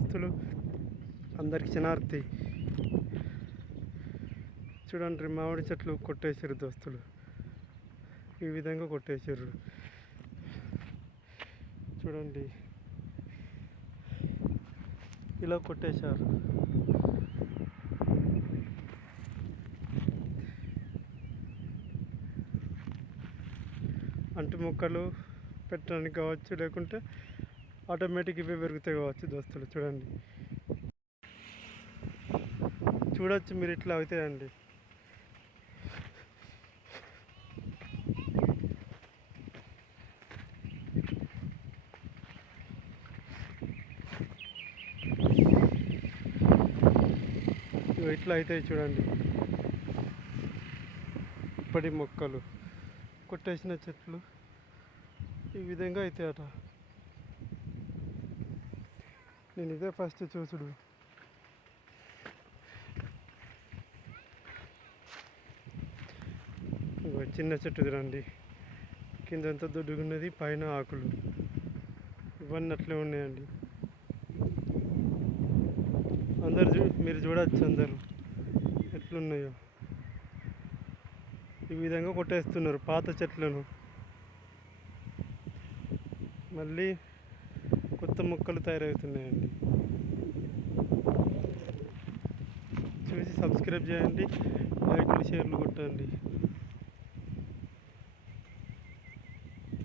దోస్తులు, అందరికి శనార్థి. చూడండి మామిడి చెట్లు కొట్టేసారు దోస్తులు, ఈ విధంగా కొట్టేసారు. చూడండి ఇలా కొట్టేశారు. అంటు మొక్కలు పెట్టడానికి కావచ్చు, లేకుంటే ఆటోమేటిక్ ఇవే పెరుగుతాయి కావచ్చు దోస్తులు. చూడండి, చూడొచ్చు మీరు, ఇట్లా అవుతాయండి. ఇట్లా అవుతాయి చూడండి. ఇప్పటి మొక్కలు కొట్టేసిన చెట్లు ఈ విధంగా అవుతాయట. నేను ఇదే ఫస్ట్ చూసుడు. చిన్న చెట్టు చూడండి, కింద ఎంత దొడ్డుగున్నది, పైన ఆకులు ఇవన్నీ అట్లే ఉన్నాయండి. మీరు చూడవచ్చు అందరు ఎట్లున్నాయో. ఈ విధంగా కొట్టేస్తున్నారు పాత చెట్లను, మళ్ళీ కొత్త మొక్కలు తయారవుతున్నాయండి. చూసి సబ్స్క్రైబ్ చేయండి, లైక్లు షేర్లు కొట్టండి.